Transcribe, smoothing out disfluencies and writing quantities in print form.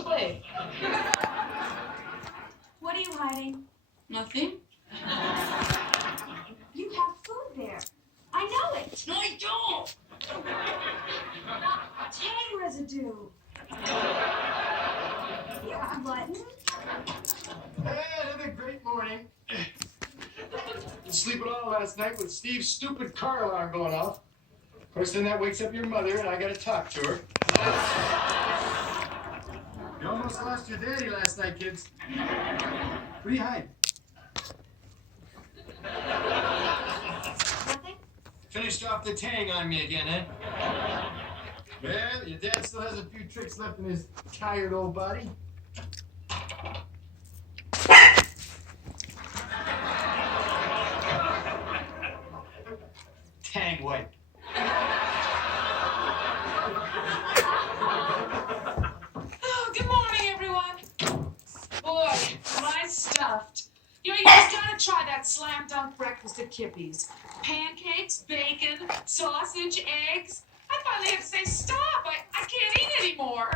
play. What are you hiding? Nothing. You have food there. I know it. No, I don't. Tang residue. Yeah, button. Another great morning. Didn't sleep at all last night with Steve's stupid car alarm going off. Of course, then that wakes up your mother, and I gotta talk to her. You almost lost your daddy last night, kids. What are you hiding? Nothing? Finished off the Tang on me again, eh? Well, your dad still has a few tricks left in his tired old body. Tang wipe. Oh, good morning, everyone. Boy, am I stuffed. You just gotta try that slam dunk breakfast at Kippy's. Pancakes, bacon, sausage, eggs. I finally have to say stop. I can't eat anymore.